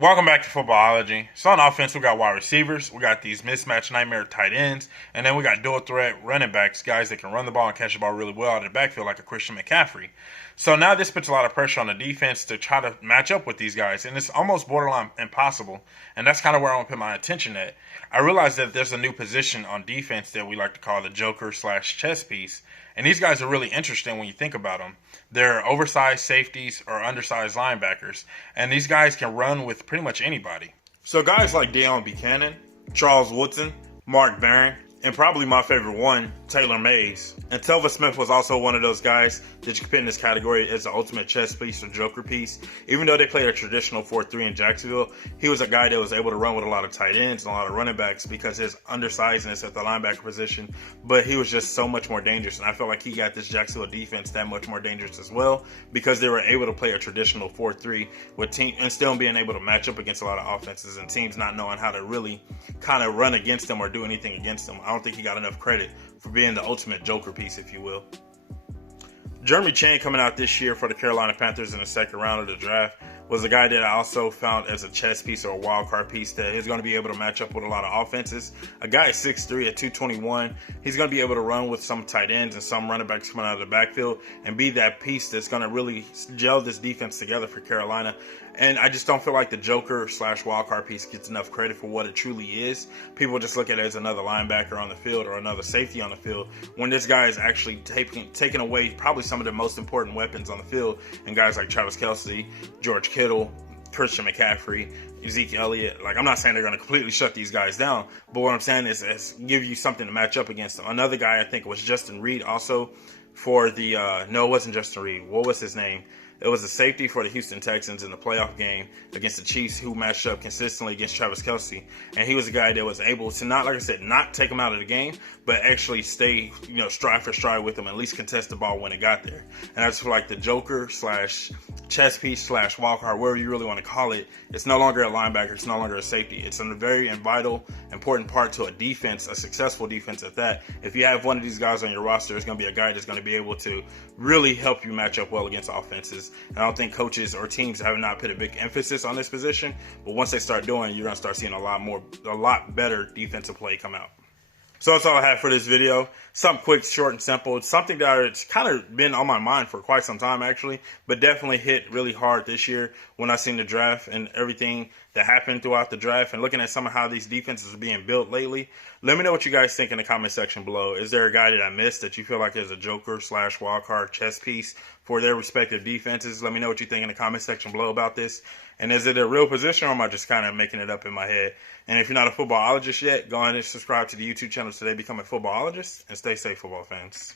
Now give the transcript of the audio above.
Welcome back to Footballology. So on offense, we got wide receivers, we got these mismatch nightmare tight ends, and then we got dual threat running backs, guys that can run the ball and catch the ball really well out of the backfield like a Christian McCaffrey. So now this puts a lot of pressure on the defense to try to match up with these guys, and it's almost borderline impossible, and that's kind of where I want to put my attention at. I realize that there's a new position on defense that we like to call the joker slash chess piece, and these guys are really interesting when you think about them. They're oversized safeties or undersized linebackers, and these guys can run with pretty much anybody. So guys like Deion Buchanan, Charles Woodson, Mark Barron, and probably my favorite one, Taylor Mays. And Telva Smith was also one of those guys that you could put in this category as the ultimate chess piece or joker piece. Even though they played a traditional 4-3 in Jacksonville, he was a guy that was able to run with a lot of tight ends and a lot of running backs because his undersizedness at the linebacker position, but he was just so much more dangerous. And I felt like he got this Jacksonville defense that much more dangerous as well because they were able to play a traditional 4-3 with team and still being able to match up against a lot of offenses and teams not knowing how to really kind of run against them or do anything against them. I don't think he got enough credit for being the ultimate joker piece, if you will. Jeremy Chain coming out this year for the Carolina Panthers in the second round of the draft was a guy that I also found as a chess piece or a wild card piece that is going to be able to match up with a lot of offenses. A guy at 6'3" at 221, he's going to be able to run with some tight ends and some running backs coming out of the backfield and be that piece that's going to really gel this defense together for Carolina. And I just don't feel like the joker slash wild card piece gets enough credit for what it truly is. People just look at it as another linebacker on the field or another safety on the field when this guy is actually taking away probably some of the most important weapons on the field. And guys like Travis Kelce, George Kittle, Christian McCaffrey, Ezekiel Elliott. Like, I'm not saying they're going to completely shut these guys down, but what I'm saying is give you something to match up against them. Another guy I think was Justin Reed also for the no, it wasn't Justin Reed. What was his name? It was a safety for the Houston Texans in the playoff game against the Chiefs, who matched up consistently against Travis Kelce. And he was a guy that was able to not, like I said, not take him out of the game, but actually stay, stride for stride with him, at least contest the ball when it got there. And I just feel like the joker slash chess piece slash wild card, whatever you really want to call it, it's no longer a linebacker, it's no longer a safety. It's a very vital, important part to a defense, a successful defense at that. If you have one of these guys on your roster, it's going to be a guy that's going to be able to really help you match up well against offenses. And I don't think coaches or teams have not put a big emphasis on this position, but once they start doing, you're going to start seeing a lot better defensive play come out. So that's all I have for this video. Something quick, short, and simple. It's something that it's kind of been on my mind for quite some time, actually, but definitely hit really hard this year when I seen the draft and everything that happened throughout the draft and looking at some of how these defenses are being built lately. Let me know what you guys think in the comment section below. Is there a guy that I missed that you feel like is a joker slash wildcard chess piece for their respective defenses? Let me know what you think in the comment section below about this. And is it a real position or am I just kind of making it up in my head? And if you're not a footballologist yet, go ahead and subscribe to the YouTube channel today, become a footballologist, and stay safe, football fans.